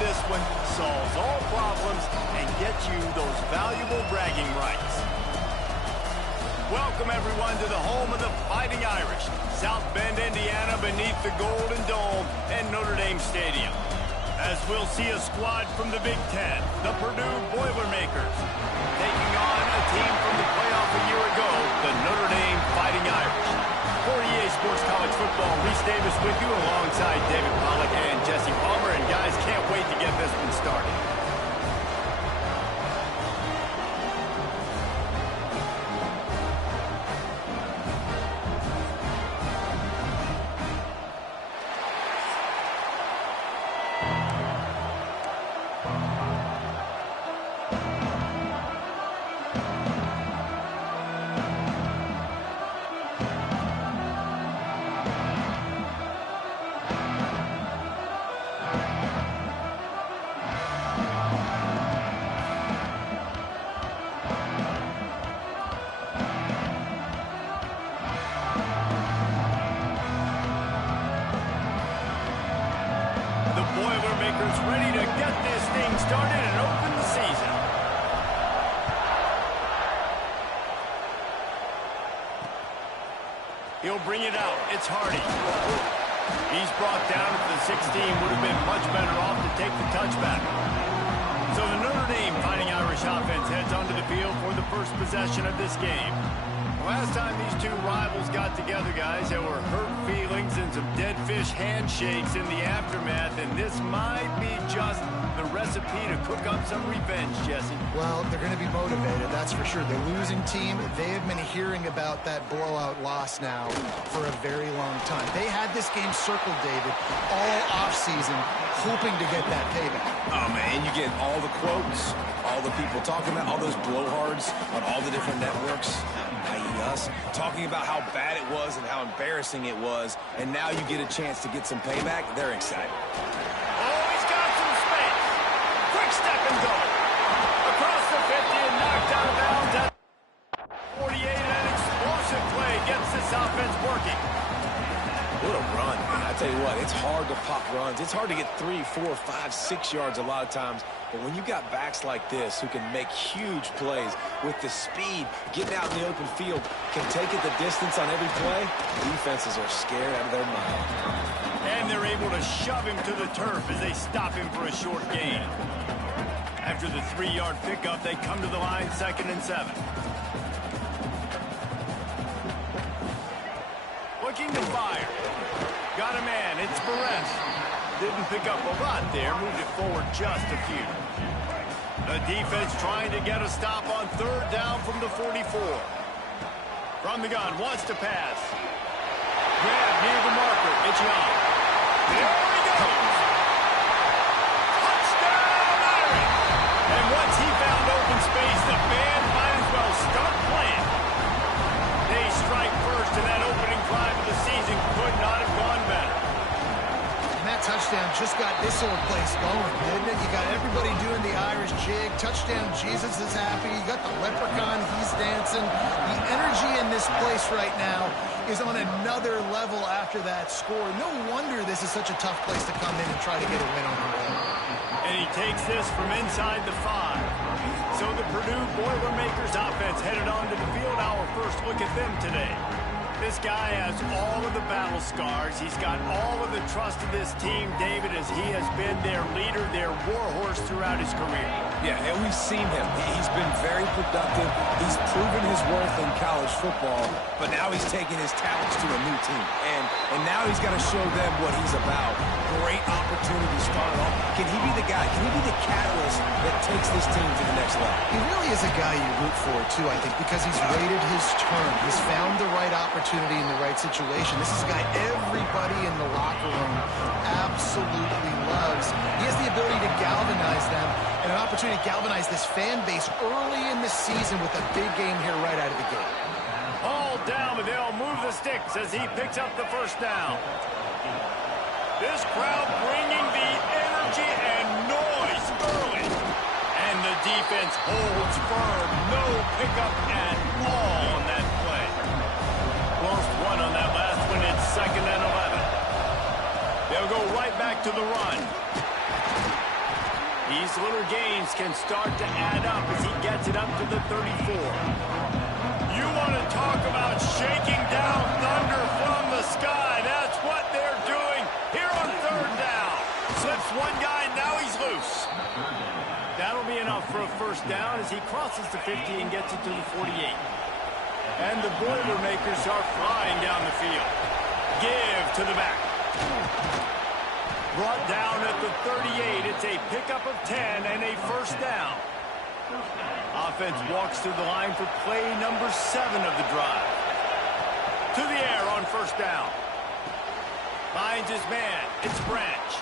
this one, solves all problems, and gets you those valuable bragging rights. Welcome, everyone, to the home of the Fighting Irish, South Bend, Indiana, beneath the Golden Dome and Notre Dame Stadium. As we'll see a squad from the Big Ten, the Purdue Boilermakers, taking on a team from the playoff a year ago, the Notre Dame Fighting Irish. For EA Sports College Football, Reese Davis with you alongside David Pollack and Jesse Palmer. And guys, can't wait to get this one started. Ready to get this thing started and open the season. He'll bring it out. It's Hardy. He's brought down at the 16. Would have been much better off to take the touchback. So the Notre Dame Fighting Irish offense heads onto the field for the first possession of this game. Last time these two rivals got together, guys, there were hurt feelings and some dead fish handshakes in the aftermath, and this might be just the recipe to cook up some revenge, Jesse. Well, they're going to be motivated, that's for sure. The losing team, they have been hearing about that blowout loss now for a very long time. They had this game circled, David, all offseason, hoping to get that payback. Oh, man, you get all the quotes, all the people talking about, all those blowhards on all the different networks, i.e. us, talking about how bad it was and how embarrassing it was, and now you get a chance to get some payback. They're excited. Oh, he's got some space. Quick step and go. Across the 50 and knocked out of bounds at 48. An explosive play gets this offense working. What a run, man. I tell you what, it's hard to pop runs. It's hard to get 3, 4, 5, 6 yards a lot of times. But when you got backs like this who can make huge plays with the speed, getting out in the open field, can take it the distance on every play, defenses are scared out of their mind. And they're able to shove him to the turf as they stop him for a short gain. After the 3-yard pickup, they come to the line, 2nd and 7. Looking to fire. Got a man. It's Perez. Didn't pick up a lot there. Moved it forward just a few. The defense trying to get a stop on 3rd down from the 44. From the gun. Wants to pass. Grab near the marker. It's Young. There he goes. Touchdown, Irish. And once he found open space, the band might as well start playing. They strike first, and that opening drive of the season could not have gone better. And that touchdown just got this old place going, didn't it? You got everybody doing the Irish jig. Touchdown Jesus is happy. You got the leprechaun, he's dancing. The energy in this place right now is on another level after that score. No wonder this is such a tough place to come in and try to get a win on the road. And he takes this from inside the 5. So the Purdue Boilermakers offense headed onto the field. Our first look at them today. This guy has all of the battle scars. He's got all of the trust of this team, David, as he has been their leader, their warhorse throughout his career. Yeah, and we've seen him. He's been very productive. He's proven his worth in college football, but now he's taking his talents to a new team. And now he's got to show them what he's about. Great opportunity to start off. Can he be the guy? Can he be the catalyst that takes this team to the next level? He really is a guy you root for, too, I think, because he's waited his turn. He's found the right opportunity in the right situation. This is a guy everybody in the locker room absolutely loves. He has the ability to galvanize them and an opportunity to galvanize this fan base early in the season with a big game here right out of the gate. All down, but they'll move the sticks as he picks up the first down. This crowd bringing the energy and noise early. And the defense holds firm. No pickup at all on that play. Lost one on that last one. It's 2nd and 11. They'll go right back to the run. These little gains can start to add up as he gets it up to the 34. You want to talk about shaking down thunder from the sky. That's what they're doing here on third down. Slips one guy, now he's loose. That'll be enough for a first down as he crosses the 50 and gets it to the 48. And the Boilermakers are flying down the field. Give to the back. Brought down at the 38. It's a pickup of 10 and a first down. Offense walks through the line for play number 7 of the drive. To the air on first down. Finds his man. It's Branch.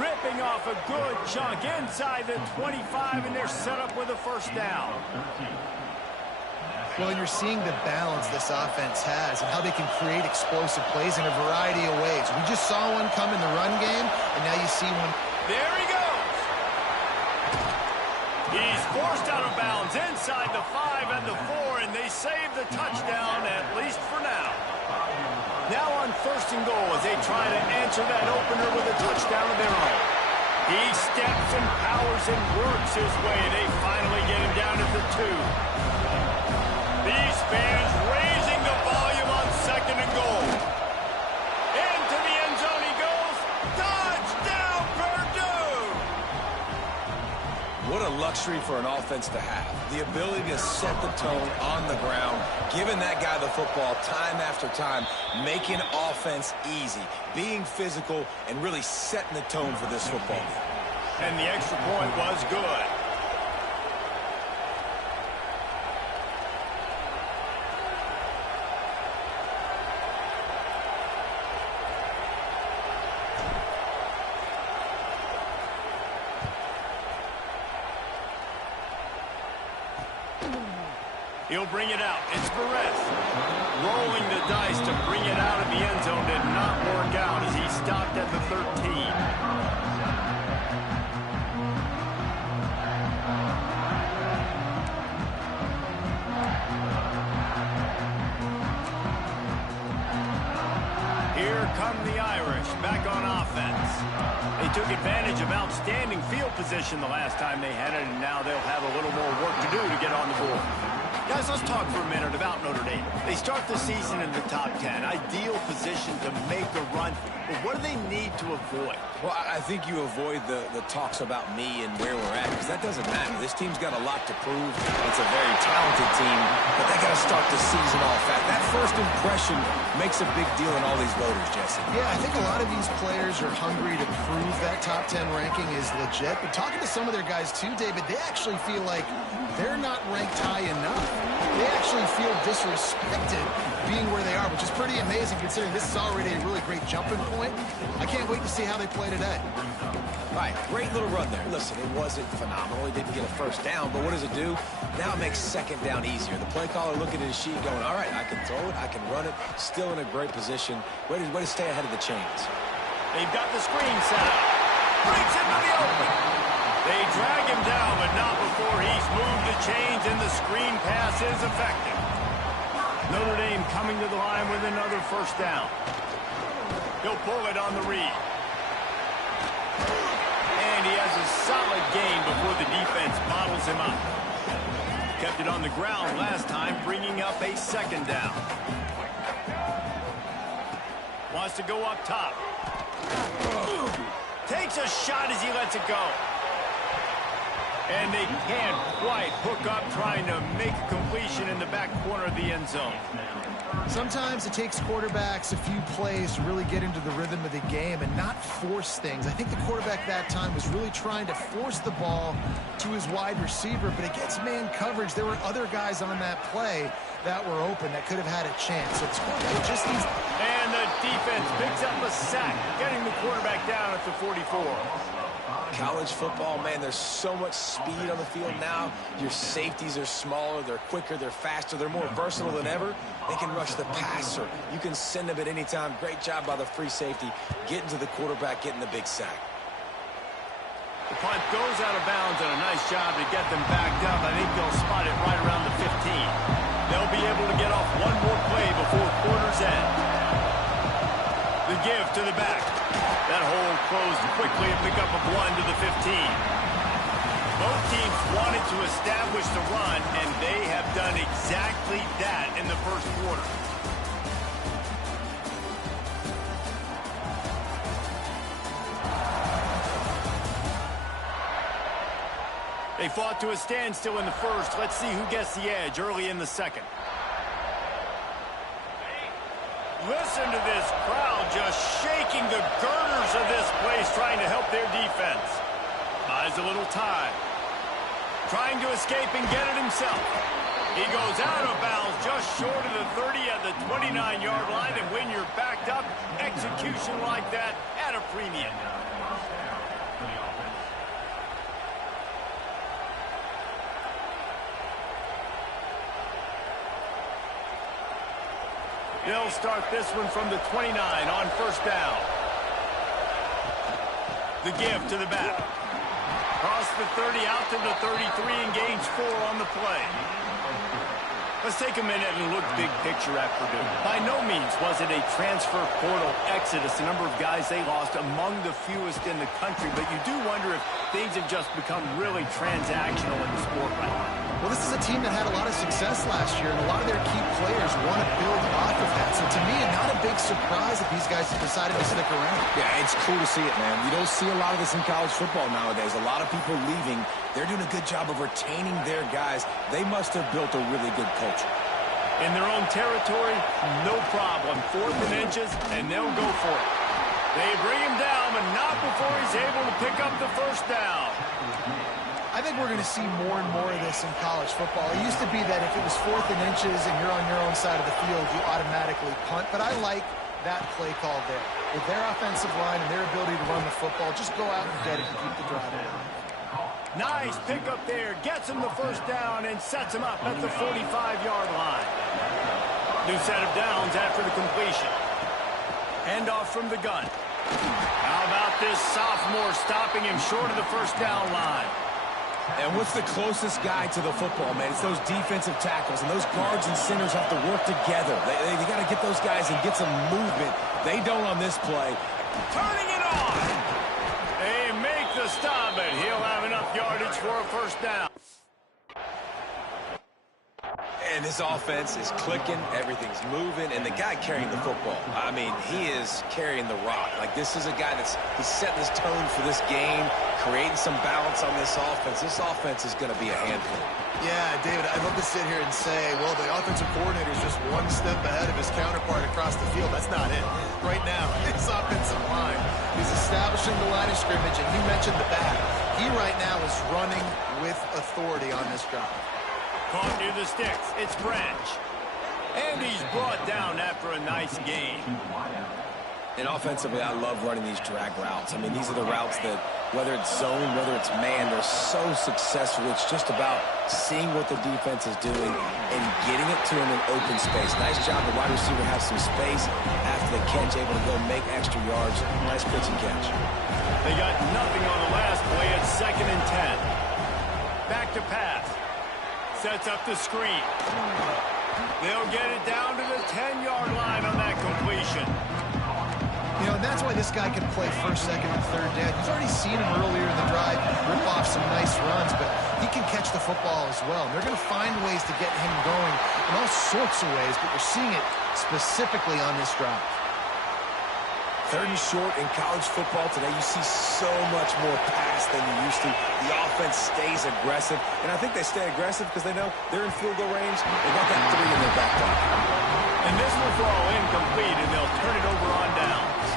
Ripping off a good chunk inside the 25, and they're set up with a first down. Well, you're seeing the balance this offense has and how they can create explosive plays in a variety of ways. We just saw one come in the run game, and now you see one. There he goes. He's forced out of bounds inside the 5 and the 4, and they save the touchdown, at least for now. Now on first and goal as they try to answer that opener with a touchdown of their own. He steps and powers and works his way. They finally get him down at the 2. These fans raising the volume on second and goal. Into the end zone he goes. Touchdown, Purdue! What a luxury for an offense to have. The ability to set the tone on the ground, giving that guy the football time after time, making offense easy, being physical, and really setting the tone for this football game. And the extra point was good. He'll bring it out. It's Perez. Rolling the dice to bring it out of the end zone did not work out as he stopped at the 13. Here come the Irish back on offense. They took advantage of outstanding field position the last time they had it, and now they'll have a little more work to do to get on the board. Guys, let's talk for a minute about Notre Dame. They start the season in the top 10. Ideal position to make a run. But what do they need to avoid? Well, I think you avoid the talks about me and where we're at, because that doesn't matter. This team's got a lot to prove. It's a very talented team, but they got to start the season off. That first impression makes a big deal in all these voters, Jesse. Yeah, I think a lot of these players are hungry to prove that top 10 ranking is legit. But talking to some of their guys too, David, they actually feel like they're not ranked high enough. They actually feel disrespected being where they are, which is pretty amazing considering this is already a really great jumping point. I can't wait to see how they play today. All right, great little run there. Listen, it wasn't phenomenal. He didn't get a first down, but what does it do? Now it makes second down easier. The play caller looking at his sheet going, all right, I can throw it, I can run it, still in a great position. Way to stay ahead of the chains. They've got the screen set up. Breaks into the open. They drag him down, but not before he's moved the chains, and the screen pass is effective. Notre Dame coming to the line with another first down. He'll pull it on the read. And he has a solid gain before the defense bottles him up. Kept it on the ground last time, bringing up a second down. Wants to go up top. Takes a shot as he lets it go. And they can't quite hook up trying to make a completion in the back corner of the end zone. Sometimes it takes quarterbacks a few plays to really get into the rhythm of the game and not force things. I think the quarterback that time was really trying to force the ball to his wide receiver, but against man coverage, there were other guys on that play that were open that could have had a chance. So the quarterback just needs... And the defense picks up a sack, getting the quarterback down at the 44. College football, man, there's so much speed on the field now. Your safeties are smaller, they're quicker, they're faster, they're more versatile than ever. They can rush the passer. You can send them at any time. Great job by the free safety, getting to the quarterback, getting the big sack. The punt goes out of bounds, and a nice job to get them backed up. I think they'll spot it right around the 15. They'll be able to get off one more play before quarter's end. The give to the back. That hole closed quickly, a pickup of 1 to the 15. Both teams wanted to establish the run, and they have done exactly that in the first quarter. They fought to a standstill in the first. Let's see who gets the edge early in the second. Listen to this crowd just shaking the girders of this place, trying to help their defense. Buys a little time. Trying to escape and get it himself. He goes out of bounds just short of the 30 at the 29-yard line, and when you're backed up, execution like that at a premium. They'll start this one from the 29 on first down. The give to the back. Across the 30 out to the 33 and gains 4 on the play. Let's take a minute and look big picture at Purdue. By no means was it a transfer portal exodus, the number of guys they lost among the fewest in the country, but you do wonder if things have just become really transactional in the sport right now. Well, this is a team that had a lot of success last year, and a lot of their key players want to build off of that. So to me, not a big surprise that these guys have decided to stick around. Yeah, it's cool to see it, man. You don't see a lot of this in college football nowadays. A lot of people leaving. They're doing a good job of retaining their guys. They must have built a really good culture. In their own territory, no problem. 4th and inches, and they'll go for it. They bring him down, but not before he's able to pick up the first down. I think we're going to see more and more of this in college football. It used to be that if it was 4th and inches and you're on your own side of the field, you automatically punt. But I like that play call there. With their offensive line and their ability to run the football, just go out and get it and keep the drive alive. Nice pickup there. Gets him the first down and sets him up at the 45-yard line. New set of downs after the completion. Handoff from the gun. How about this sophomore stopping him short of the first down line? And what's the closest guy to the football, man? It's those defensive tackles, and those guards and centers have to work together. They got to get those guys and get some movement. They don't on this play. Turning it on. They make the stop, but he'll have enough yardage for a first down. And this offense is clicking, everything's moving, and the guy carrying the football, I mean, he is carrying the rock. Like, this is a guy he's setting this tone for this game, creating some balance on this offense. This offense is going to be a handful. Yeah, David, I'd love to sit here and say, well, the offensive coordinator is just one step ahead of his counterpart across the field. That's not it. Right now, his offensive line is establishing the line of scrimmage, and you mentioned the back. He right now is running with authority on this drive. Caught near the sticks. It's Branch. And he's brought down after a nice gain. And offensively, I love running these drag routes. I mean, these are the routes that, whether it's zone, whether it's man, they're so successful. It's just about seeing what the defense is doing and getting it to him in open space. Nice job. The wide receiver has some space after the catch, able to go make extra yards. Nice pitch and catch. They got nothing on the last play. It's 2nd and 10. Back to pass. Sets up the screen. They'll get it down to the 10-yard line on that completion. You know, and that's why this guy can play 1st, 2nd, and 3rd down. You've already seen him earlier in the drive rip off some nice runs, but he can catch the football as well. And they're going to find ways to get him going in all sorts of ways, but you're seeing it specifically on this drive. 3rd and short in college football today. You see so much more pass than you used to. The offense stays aggressive, and I think they stay aggressive because they know they're in field goal range. They got that 3 in their back pocket. And this will fall incomplete, and they'll turn it over on downs.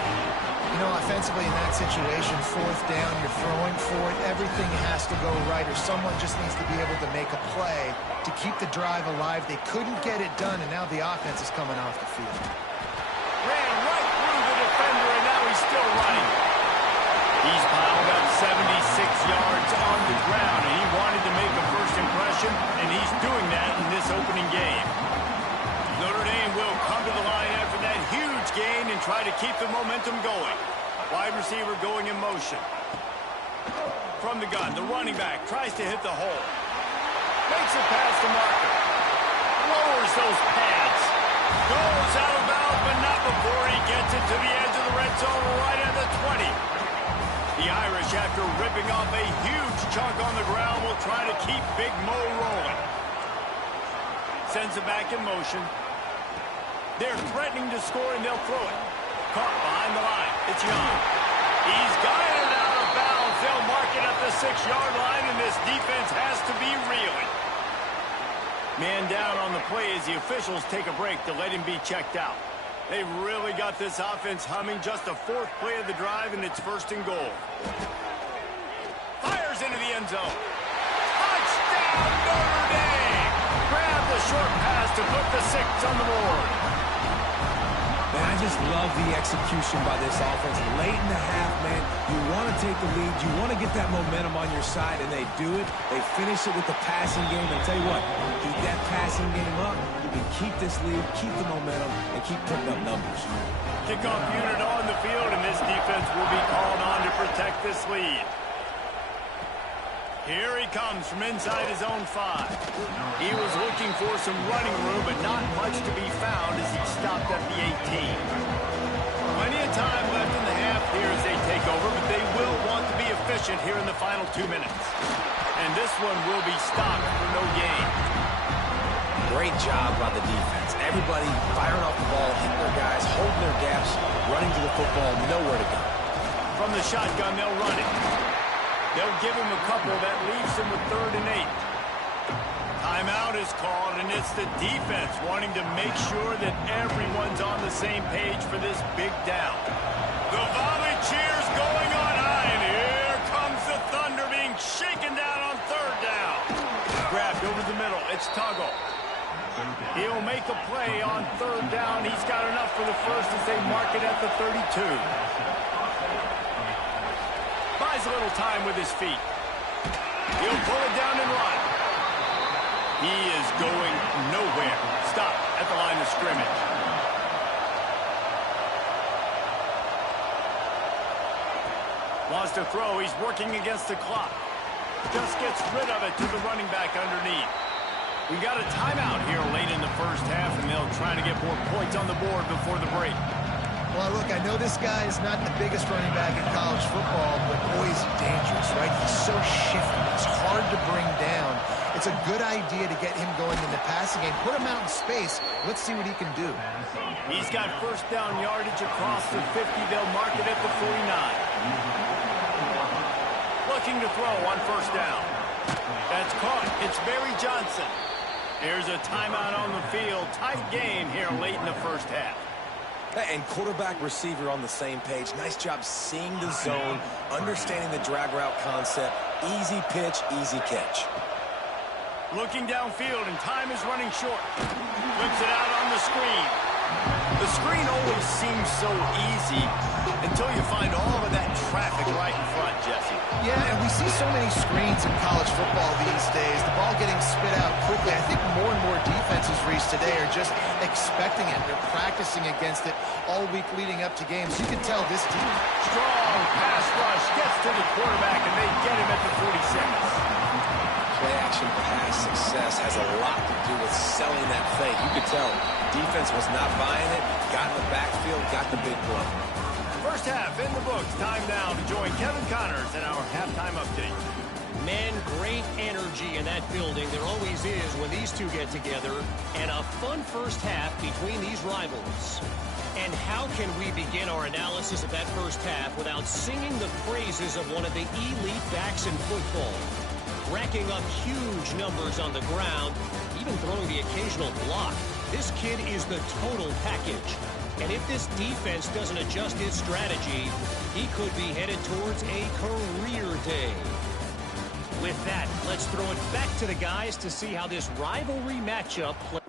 You know, offensively in that situation, 4th down, you're throwing for it. Everything has to go right, or someone just needs to be able to make a play to keep the drive alive. They couldn't get it done, and now the offense is coming off the field. Ran right through the defender, and now he's still running. He's piled up 76 yards on the ground, and he wanted to make a first impression, and he's doing that in this opening game. Notre Dame will come to the line after that huge gain and try to keep the momentum going. Wide receiver going in motion. From the gun, the running back tries to hit the hole. Makes it past the marker. Lowers those pads. Goes out of bounds, but not before he gets it to the edge of the red zone right at the 20. The Irish rush after ripping off a huge chunk on the ground will try to keep Big Mo rolling. Sends it back in motion. They're threatening to score, and they'll throw it. Caught behind the line. It's Young. He's got it out of bounds. They'll mark it at the 6-yard line, and this defense has to be reeling. Man down on the play as the officials take a break to let him be checked out. They've really got this offense humming. Just the 4th play of the drive, and it's 1st and goal. Fires into the end zone. Touchdown, Notre Dame! Grab the short pass to put the 6 on the board. Man, I just love the execution by this offense. Late in the half, man, you want to take the lead. You want to get that momentum on your side, and they do it. They finish it with the passing game. And tell you what, keep that passing game up. You can keep this lead, keep the momentum, and keep putting up numbers. Kickoff unit on the field, and this defense will be called on to protect this lead. Here he comes from inside his own 5. He was looking for some running room, but not much to be found as he stopped at the 18. Plenty of time left in the half here as they take over, but they will want to be efficient here in the final 2 minutes. And this one will be stopped for no gain. Great job by the defense. Everybody firing off the ball, hitting their guys, holding their gaps, running to the football, nowhere to go. From the shotgun, they'll run it. They'll give him a couple that leaves him with 3rd and 8. Timeout is called, and it's the defense wanting to make sure that everyone's on the same page for this big down. The volley cheers going on high, and here comes the Thunder being shaken down on 3rd down. Grabbed over the middle. It's Tuggle. He'll make a play on 3rd down. He's got enough for the first as they mark it at the 32. Buys a little time with his feet. He'll pull it down and run. He is going nowhere. Stop at the line of scrimmage. Wants to throw. He's working against the clock. Just gets rid of it to the running back underneath. We got a timeout here late in the first half, and they'll try to get more points on the board before the break. Well, look, I know this guy is not the biggest running back in college football, but boy, is he dangerous, right? He's so shifty. It's hard to bring down. It's a good idea to get him going in the passing game. Put him out in space. Let's see what he can do. He's got 1st down yardage across the 50. They'll mark it at the 49. Looking to throw on 1st down. That's caught. It's Barry Johnson. Here's a timeout on the field. Tight game here late in the first half. And quarterback, receiver on the same page. Nice job seeing the zone, understanding the drag route concept. Easy pitch, easy catch. Looking downfield, and time is running short. Flips it out on the screen. The screen always seems so easy until you find all of that traffic right in front, Jesse. Yeah, and we see so many screens in college football these days. The ball getting spit out quickly. I think more and more defenses reached today are just expecting it. They're practicing against it all week leading up to games. You can tell this team. Strong pass rush gets to the quarterback, and they get him at the 46. Play-action pass success has a lot to do with selling that fake. You could tell defense was not buying it, got in the backfield, got the big blow. First half in the books. Time now to join Kevin Connors in our halftime update. Man, great energy in that building. There always is when these two get together. And a fun first half between these rivals. And how can we begin our analysis of that first half without singing the praises of one of the elite backs in football? Racking up huge numbers on the ground, even throwing the occasional block. This kid is the total package. And if this defense doesn't adjust its strategy, he could be headed towards a career day. With that, let's throw it back to the guys to see how this rivalry matchup plays.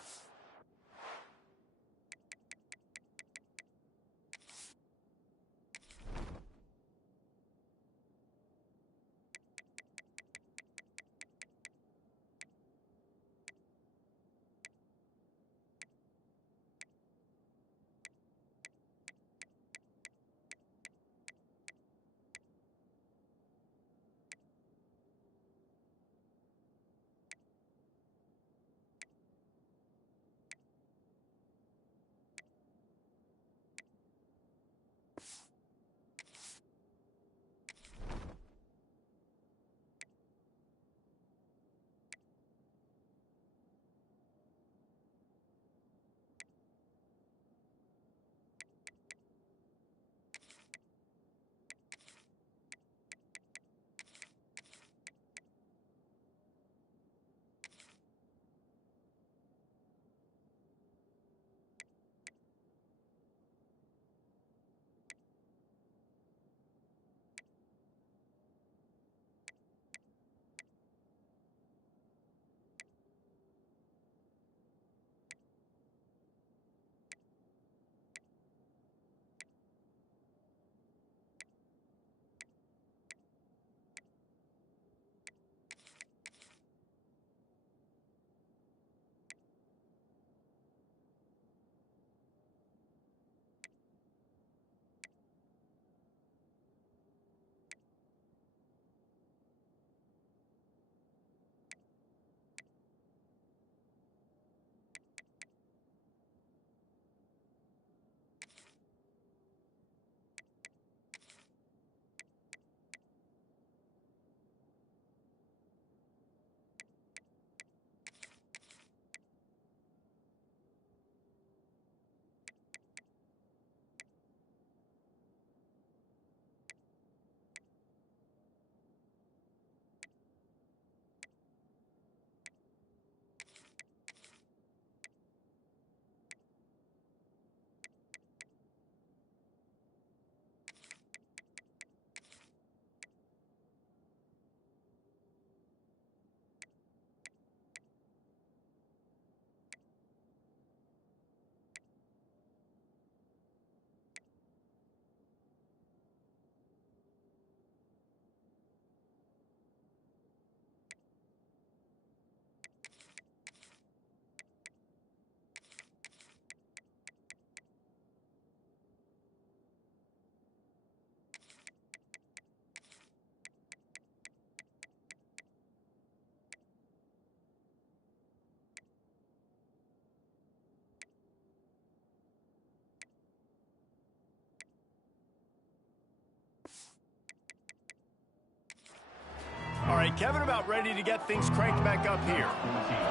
right, Kevin, about ready to get things cranked back up here.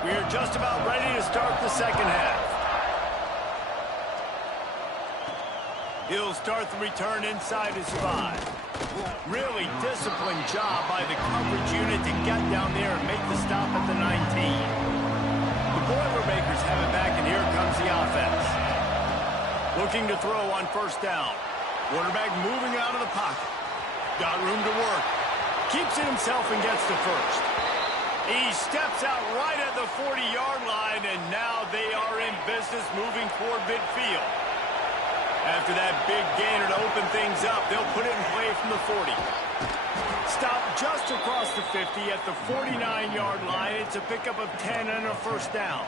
We are just about ready to start the second half. He'll start the return inside his 5. Really disciplined job by the coverage unit to get down there and make the stop at the 19. The Boilermakers have it back, and here comes the offense. Looking to throw on first down. Quarterback moving out of the pocket. Got room to work. Keeps it himself and gets to first. He steps out right at the 40-yard line, and now they are in business moving toward midfield. After that big gainer to open things up, they'll put it in play from the 40. Stop just across the 50 at the 49-yard line. It's a pickup of 10 and a first down.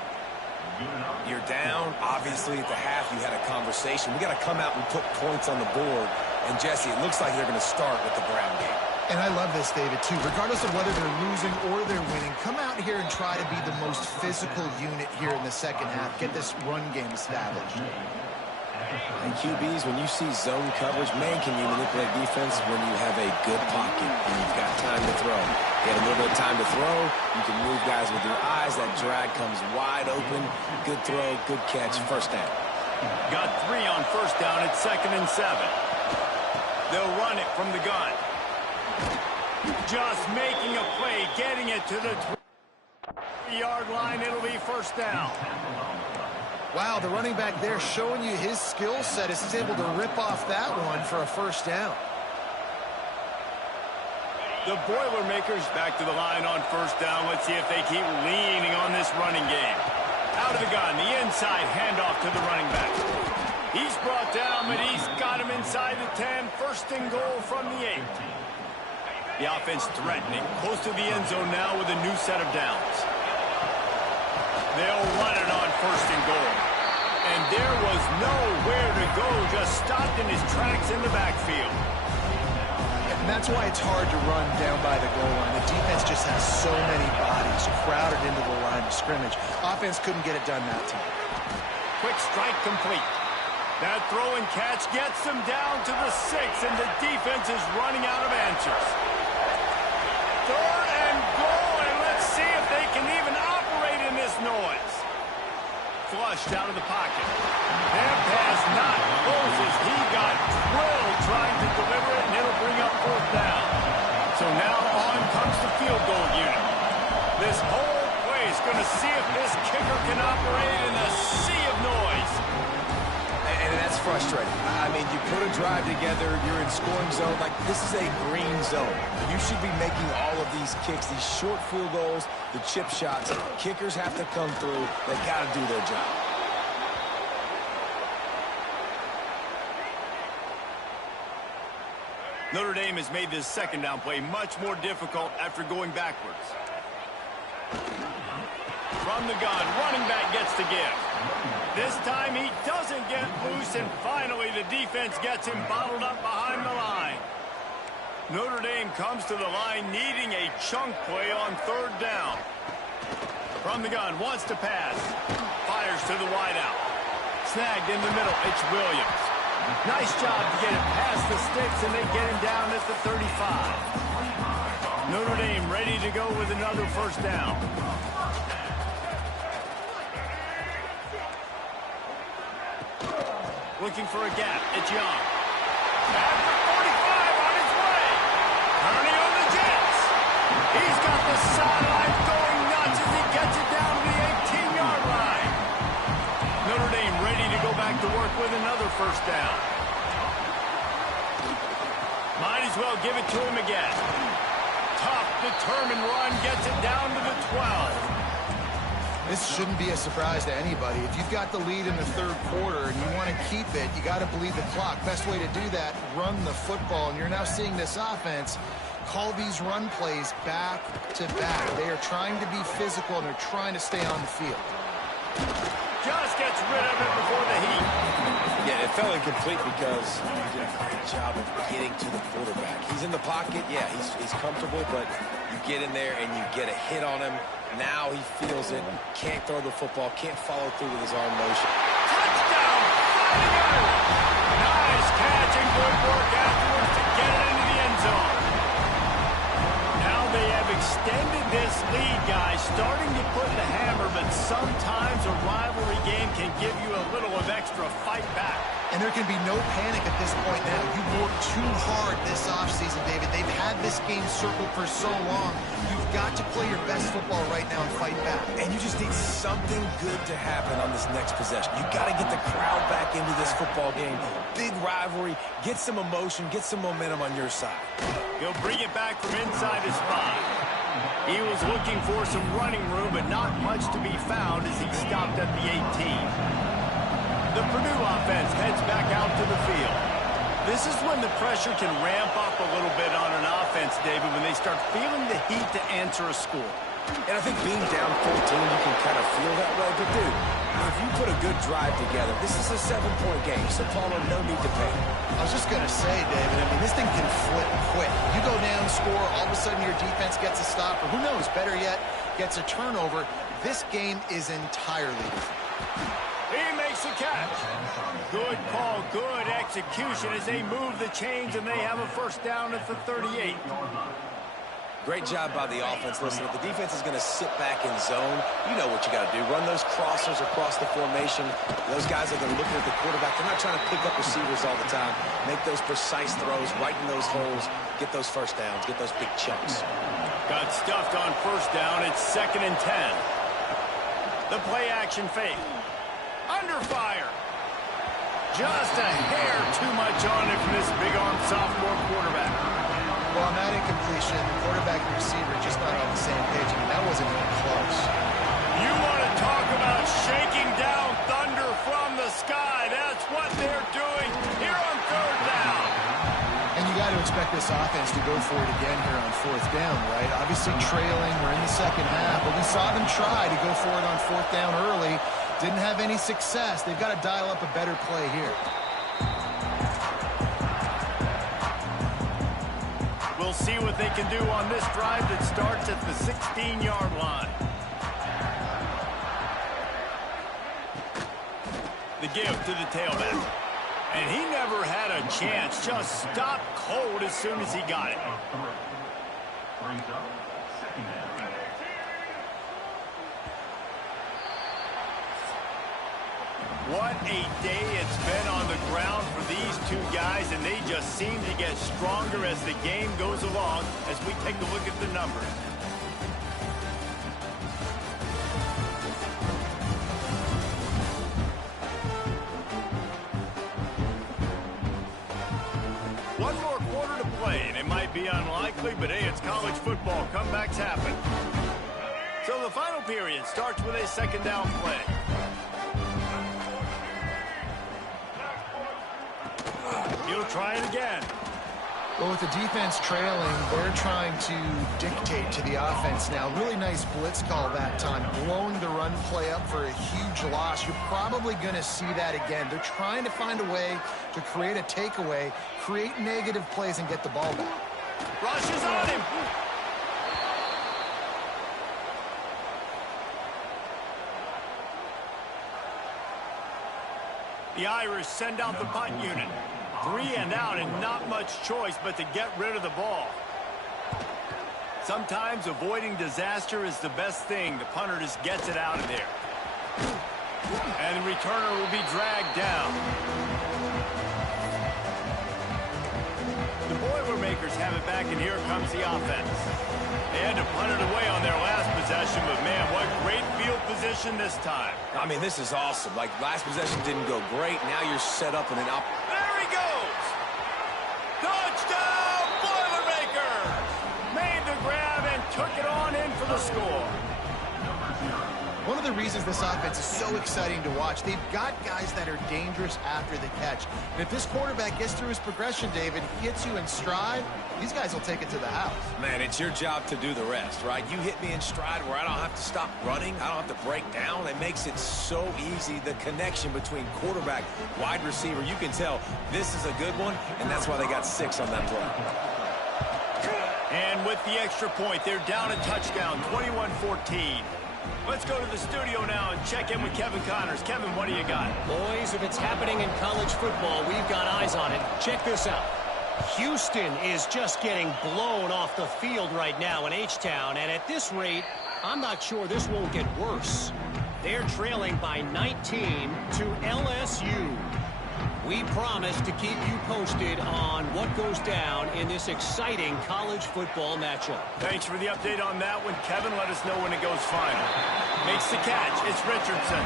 You're down. Obviously, at the half, you had a conversation. We got to come out and put points on the board. And, Jesse, it looks like they're going to start with the ground game. And I love this, David, too. Regardless of whether they're losing or they're winning, come out here and try to be the most physical unit here in the second half. Get this run game established. And QBs, when you see zone coverage, man, can you manipulate defense when you have a good pocket and you've got time to throw. You have a little bit of time to throw. You can move guys with your eyes. That drag comes wide open. Good throw, good catch, first down. Got 3 on first down at 2nd and 7. They'll run it from the gun. Just making a play, getting it to the 20-yard line. It'll be first down. Wow, the running back there showing you his skill set as he's able to rip off that one for a first down. The Boilermakers back to the line on first down. Let's see if they keep leaning on this running game. Out of the gun, the inside handoff to the running back. He's brought down, but he's got him inside the 10. First and goal from the 8. The offense threatening, close to the end zone now with a new set of downs. They'll run it on first and goal. And there was nowhere to go, just stopped in his tracks in the backfield. And that's why it's hard to run down by the goal line. The defense just has so many bodies crowded into the line of scrimmage. Offense couldn't get it done that time. Quick strike complete. That throw and catch gets them down to the 6, and the defense is running out of answers. 3rd and goal, and let's see if they can even operate in this noise. Flushed out of the pocket. That pass not close as he got drilled trying to deliver it, and it'll bring up 4th down. So now on comes the field goal unit. This whole play is going to see if this kicker can operate in a sea of noise. And that's frustrating. I mean, you put a drive together, you're in scoring zone. Like, this is a green zone. You should be making all of these kicks, these short field goals, the chip shots. Kickers have to come through. They got to do their job. Notre Dame has made this second down play much more difficult after going backwards. From the gun, running back gets the give. This time he doesn't get loose, and finally the defense gets him bottled up behind the line. Notre Dame comes to the line needing a chunk play on 3rd down. From the gun, wants to pass. Fires to the wideout. Snagged in the middle, it's Williams. Nice job to get it past the sticks, and they get him down at the 35. Notre Dame ready to go with another first down. Looking for a gap. It's Young. At the 45 on his way. Turning on the Jets. He's got the sideline going nuts as he gets it down to the 18-yard line. Notre Dame ready to go back to work with another first down. Might as well give it to him again. Tough, determined run gets it down to the 12. This shouldn't be a surprise to anybody. If you've got the lead in the 3rd quarter and you want to keep it, you got to bleed the clock. Best way to do that, run the football. And you're now seeing this offense call these run plays back to back. They are trying to be physical, and they're trying to stay on the field. Just gets rid of it before the heat. Yeah, it felt incomplete because he did a great job of getting to the quarterback. He's in the pocket. Yeah, he's comfortable, but you get in there and you get a hit on him. Now he feels it. Can't throw the football. Can't follow through with his arm motion. Touchdown! Nice catch and good work afterwards to get it into the end zone. Now they have extended this lead, guys, starting to put the hammer, but sometimes a rivalry game can give you a little of extra fight back. And there can be no panic at this point now. You've worked too hard this offseason, David. They've had this game circled for so long. You've got to play your best football right now and fight back. And you just need something good to happen on this next possession. You got to get the crowd back into this football game. Big rivalry. Get some emotion. Get some momentum on your side. He'll bring it back from inside his 5. He was looking for some running room, but not much to be found as he stopped at the 18. The Purdue offense heads back out to the field. This is when the pressure can ramp up a little bit on an offense, David, when they start feeling the heat to answer a score. And I think being down 14, you can kind of feel that way. But, dude, if you put a good drive together, this is a 7-point game, so Paulo, no need to panic. I was just going to say, David, I mean, this thing can flip quick. You go down, score, all of a sudden your defense gets a stop, or who knows, better yet, gets a turnover. This game is entirely different. He makes a catch. Good call, good execution as they move the chains, and they have a first down at the 38. Great job by the offense. Listen, if the defense is going to sit back in zone, you know what you got to do. Run those crossers across the formation. Those guys are going to look at the quarterback. They're not trying to pick up receivers all the time. Make those precise throws right in those holes. Get those first downs. Get those big chunks. Got stuffed on first down. It's 2nd and 10. The play action fake. Under fire. Just a hair too much on it from this big-arm sophomore quarterback. Well, on that incompletion, the quarterback and receiver just not on the same page. I mean, that wasn't even close. You want to talk about shaking down thunder from the sky. That's what they're doing here on 3rd down. And you got to expect this offense to go for it again here on 4th down, right? Obviously trailing. We're in the second half, but we saw them try to go for it on 4th down early. Didn't have any success. They've got to dial up a better play here. We'll see what they can do on this drive that starts at the 16-yard line. The give to the tailback. And he never had a chance. Just stopped cold as soon as he got it. What a day it's been on the ground for these two guys, and they just seem to get stronger as the game goes along as we take a look at the numbers. One more quarter to play, and it might be unlikely, but hey, it's college football. Comebacks happen. So the final period starts with a 2nd down play. He'll try it again. Well, with the defense trailing, they're trying to dictate to the offense now. Really nice blitz call that time, blowing the run play up for a huge loss. You're probably going to see that again. They're trying to find a way to create a takeaway, create negative plays, and get the ball back. Rushes on him. The Irish send out the punt unit. 3 and out and not much choice but to get rid of the ball. Sometimes avoiding disaster is the best thing. The punter just gets it out of there. And the returner will be dragged down. The Boilermakers have it back, and here comes the offense. They had to punt it away on their last possession, but man, what great field position this time. I mean, this is awesome. Like, last possession didn't go great. Now you're set up in an There he goes! Touchdown, Boilermakers! Made the grab and took it on in for the score. One of the reasons this offense is so exciting to watch, they've got guys that are dangerous after the catch. And if this quarterback gets through his progression, David, gets you in stride, these guys will take it to the house. Man, it's your job to do the rest, right? You hit me in stride where I don't have to stop running. I don't have to break down. It makes it so easy. The connection between quarterback, wide receiver, you can tell this is a good one, and that's why they got 6 on that play. And with the extra point, they're down a touchdown, 21-14. Let's go to the studio now and check in with Kevin Connors. Kevin, what do you got? Boys, if it's happening in college football, we've got eyes on it. Check this out. Houston is just getting blown off the field right now in H-Town, and at this rate, I'm not sure this won't get worse. They're trailing by 19 to LSU. We promise to keep you posted on what goes down in this exciting college football matchup. Thanks for the update on that one, Kevin. Let us know when it goes final. Makes the catch. It's Richardson.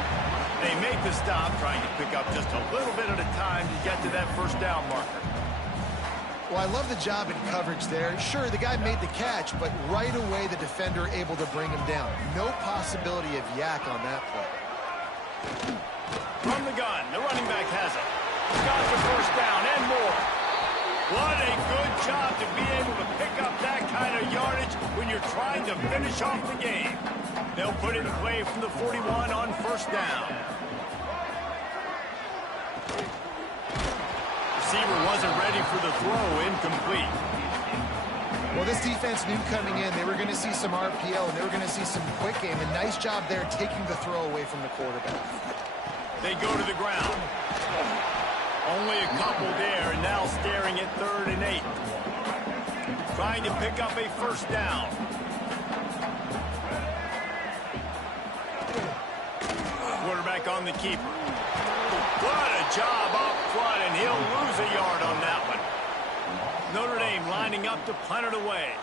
They make the stop, trying to pick up just a little bit at a time to get to that first down marker. Well, I love the job in coverage there. Sure, the guy made the catch, but right away the defender able to bring him down. No possibility of yak on that play. From the gun, the running back has it. Got the first down and more. What a good job to be able to pick up that kind of yardage when you're trying to finish off the game. They'll put it in play from the 41 on first down. Receiver wasn't ready for the throw, incomplete. Well, this defense knew coming in they were going to see some RPO and they were going to see some quick game. A nice job there taking the throw away from the quarterback. They go to the ground. Only a couple there, and now staring at 3rd and 8. Trying to pick up a first down. Quarterback on the keeper. What a job up front, and he'll lose a yard on that one. Notre Dame lining up to punt it away.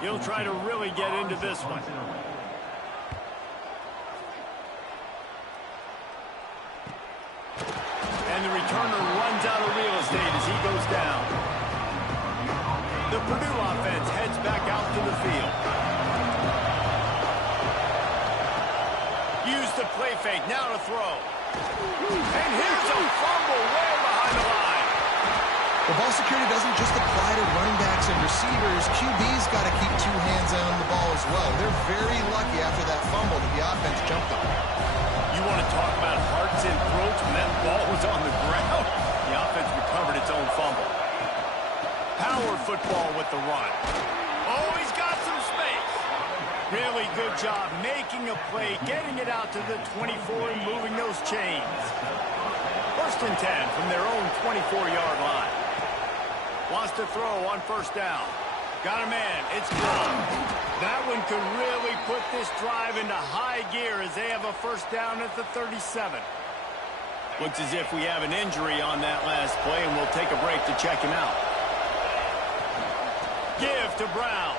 He'll try to really get into this one. And the returner runs out of real estate as he goes down. The Purdue offense heads back out to the field. Use the play fake, now to throw. And here's a fumble way behind the line. The ball security doesn't just apply to running backs and receivers. QB's got to keep 2 hands on the ball as well. They're very lucky after that fumble that the offense jumped on. You want to talk about hearts and throats when that ball was on the ground? The offense recovered its own fumble. Power football with the run. Oh, he's got some space. Really good job making a play, getting it out to the 24 and moving those chains. 1st and 10 from their own 24-yard line. Wants to throw on first down. Got a man. It's good. That one could really put this drive into high gear as they have a first down at the 37. Looks as if we have an injury on that last play, and we'll take a break to check him out. Give to Brown.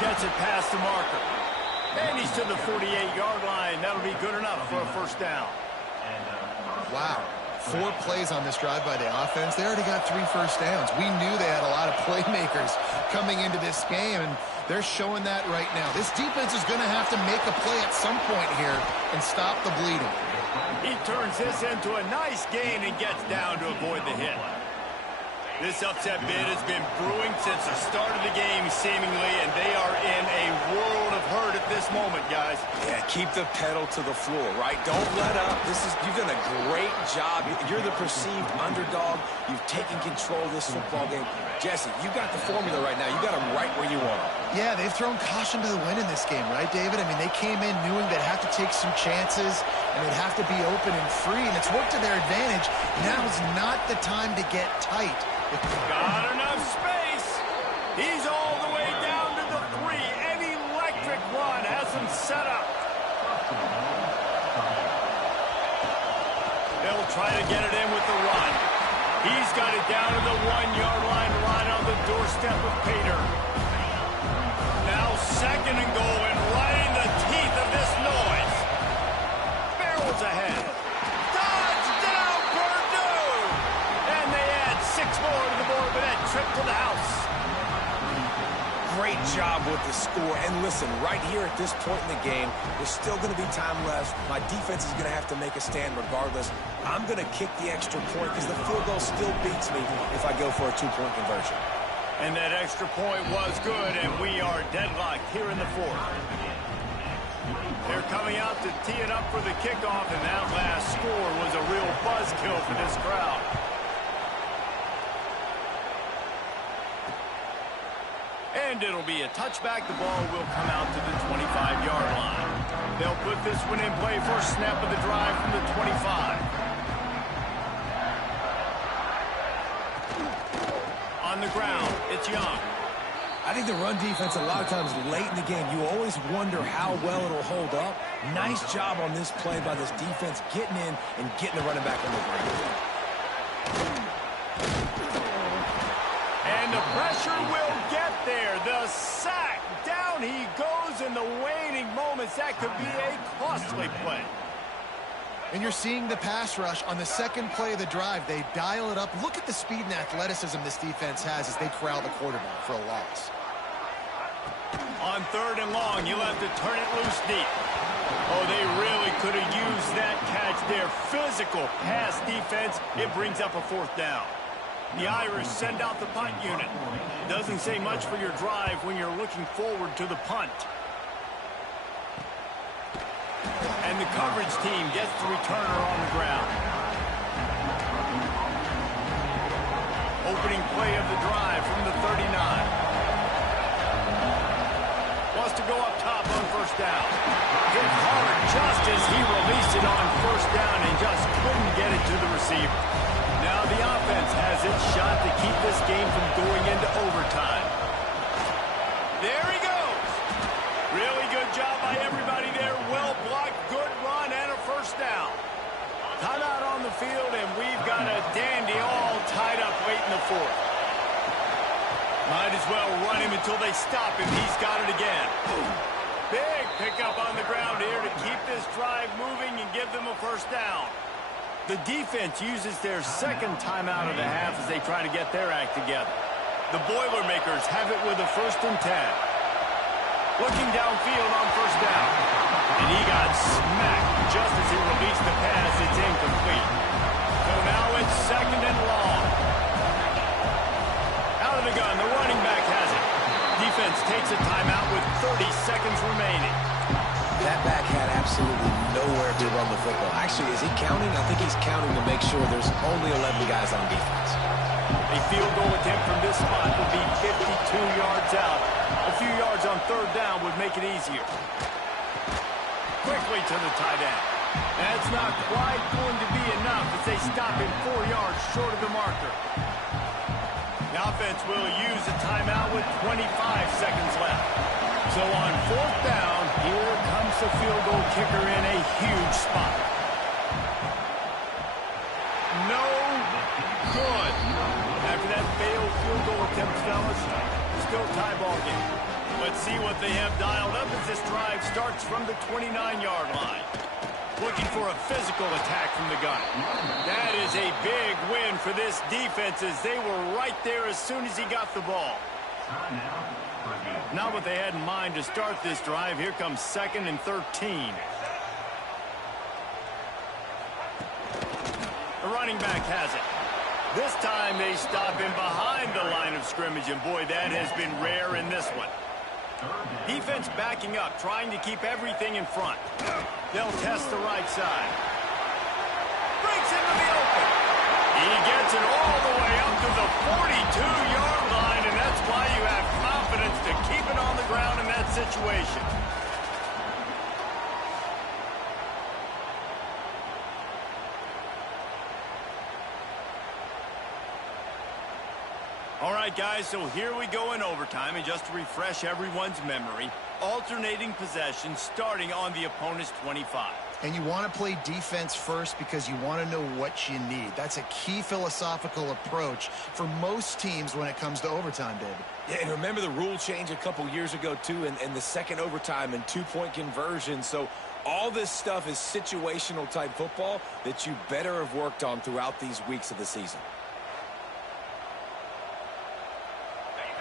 Gets it past the marker. And he's to the 48-yard line. That'll be good enough for a first down. Wow. 4 plays on this drive by the offense. They already got 3 first downs. We knew they had a lot of playmakers coming into this game, and they're showing that right now. This defense is going to have to make a play at some point here and stop the bleeding. He turns this into a nice gain and gets down to avoid the hit. This upset bid has been brewing since the start of the game, seemingly, and they are in a world of hurt at this moment, guys. Yeah, keep the pedal to the floor, right? Don't let up. You've done a great job. You're the perceived underdog. You've taken control of this football game. Jesse, you got the formula right now. You got them right where you want them. Yeah, they've thrown caution to the wind in this game, right, David? I mean, they came in knowing they'd have to take some chances, and they'd have to be open and free, and it's worked to their advantage. Now's not the time to get tight. Got enough space. He's all the way down to the 3. An electric run has him set up. They'll try to get it in with the run. He's got it down to the 1-yard line right on the doorstep of Pater. Now 2nd and goal, and right in the teeth of this noise. Barrels ahead. Touchdown, Purdue! And they add 6 more to the board with that trip to the house. Great job with the score. And listen, right here at this point in the game, there's still going to be time left. My defense is going to have to make a stand regardless. I'm going to kick the extra point because the field goal still beats me if I go for a 2-point conversion. And that extra point was good, and we are deadlocked here in the 4th. They're coming out to tee it up for the kickoff, and that last score was a real buzzkill for this crowd. And it'll be a touchback. The ball will come out to the 25-yard line. They'll put this one in play. First snap of the drive from the 25. On the ground, it's Young. I think the run defense, a lot of times late in the game, you always wonder how well it'll hold up. Nice job on this play by this defense, getting in and getting the running back on the ground. And the pressure will get there. The sack. Down he goes in the waning moments. That could be a costly play. And you're seeing the pass rush on the second play of the drive. They dial it up. Look at the speed and athleticism this defense has as they corral the quarterback for a loss. On 3rd and long, you'll have to turn it loose deep. Oh, they really could have used that catch there. Physical pass defense. It brings up a 4th down. The Irish send out the punt unit. Doesn't say much for your drive when you're looking forward to the punt. And the coverage team gets the returner on the ground. Opening play of the drive from the 39. Wants to go up top on 1st down. Hit hard just as he released it on 1st down and just couldn't get it to the receiver. Now the offense has its shot to keep this game from going into overtime. There he goes. Really good job by everybody there. Well blocked, good run, and a 1st down. Timeout on the field, and we've got a dandy all tied up late in the 4th. Might as well run him until they stop him. He's got it again. Big pickup on the ground here to keep this drive moving and give them a 1st down. The defense uses their 2nd timeout of the half as they try to get their act together. The Boilermakers have it with a 1st and 10. Looking downfield on 1st down. And he got smacked just as he released the pass. It's incomplete. So now it's 2nd and long. Out of the gun, the running back has it. Defense takes a timeout with 30 seconds remaining. That back had absolutely nowhere to run the football. Actually, is he counting? I think he's counting to make sure there's only 11 guys on defense. A field goal attempt from this spot would be 52 yards out. A few yards on 3rd down would make it easier. Quickly to the tight end. That's not quite going to be enough as they stop him 4 yards short of the marker. The offense will use a timeout with 25 seconds left. So on 4th down, here comes the field goal kicker in a huge spot. No good. After that failed field goal attempt, fellas, still tie ball game. Let's see what they have dialed up as this drive starts from the 29-yard line. Looking for a physical attack from the gun. That is a big win for this defense as they were right there as soon as he got the ball. Not what they had in mind to start this drive. Here comes 2nd and 13. The running back has it. This time they stop him behind the line of scrimmage, and boy, that has been rare in this one. Defense backing up, trying to keep everything in front. They'll test the right side. Breaks into the open. He gets it all the way up to the 42-yard line, and that's why you have confidence to keep it on the ground in that situation. All right, guys, so here we go in overtime, and just to refresh everyone's memory, alternating possession starting on the opponent's 25. And you want to play defense first because you want to know what you need. That's a key philosophical approach for most teams when it comes to overtime, David. Yeah, and remember the rule change a couple years ago, too, and the second overtime and 2-point conversion. So all this stuff is situational type football that you better have worked on throughout these weeks of the season.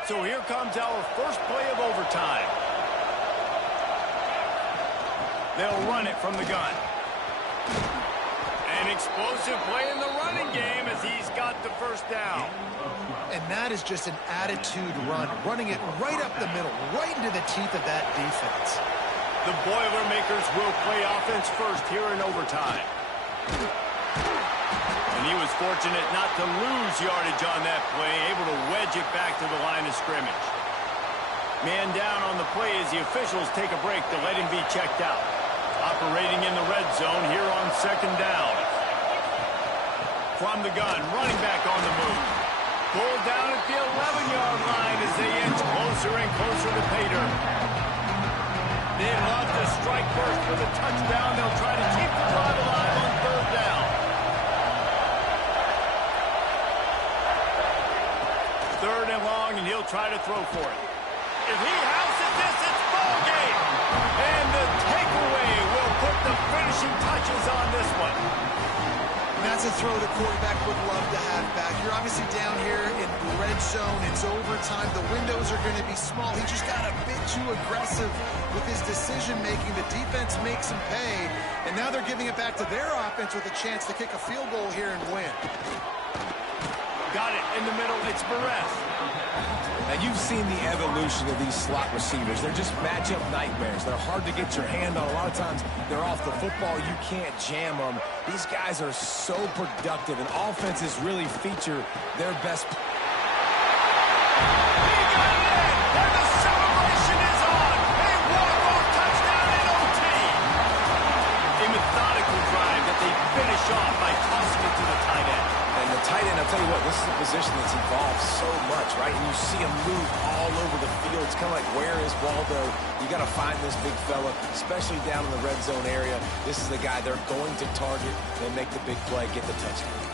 So here comes our first play of overtime. They'll run it from the gun. An explosive play in the running game as he's got the 1st down. And that is just an attitude run, running it right up the middle, right into the teeth of that defense. The Boilermakers will play offense first here in overtime. And he was fortunate not to lose yardage on that play, able to wedge it back to the line of scrimmage. Man down on the play as the officials take a break to let him be checked out. Operating in the red zone here on 2nd down. From the gun, running back on the move. Pulled down at the 11-yard line as they inch closer and closer to pay dirt. They'd love to strike first for the touchdown. They'll try to keep the drive alive on third down. Third and long, and he'll try to throw for it. If he houses this, it's ball game. And the takeaway will put the finishing touches on this one. That's a throw the quarterback would love to have back. You're obviously down here in red zone. It's overtime. The windows are going to be small. He just got a bit too aggressive with his decision-making. The defense makes him pay, and now they're giving it back to their offense with a chance to kick a field goal here and win. Got it in the middle. It's Perez. Now, you've seen the evolution of these slot receivers. They're just matchup nightmares. They're hard to get your hand on. A lot of times, they're off the football. You can't jam them. These guys are so productive, and offenses really feature their best. He got it in, and the celebration is on. A walk-off touchdown in OT. A methodical drive that they finish off by tossing it to the tight end. And the tight end, I'll tell you what, this is a position that's evolved so much, right? And you see him move all over the field. It's kind of like, where is Waldo? You got to find this big fella, especially down in the red zone area. This is the guy they're going to target and make the big play, get the touchdown.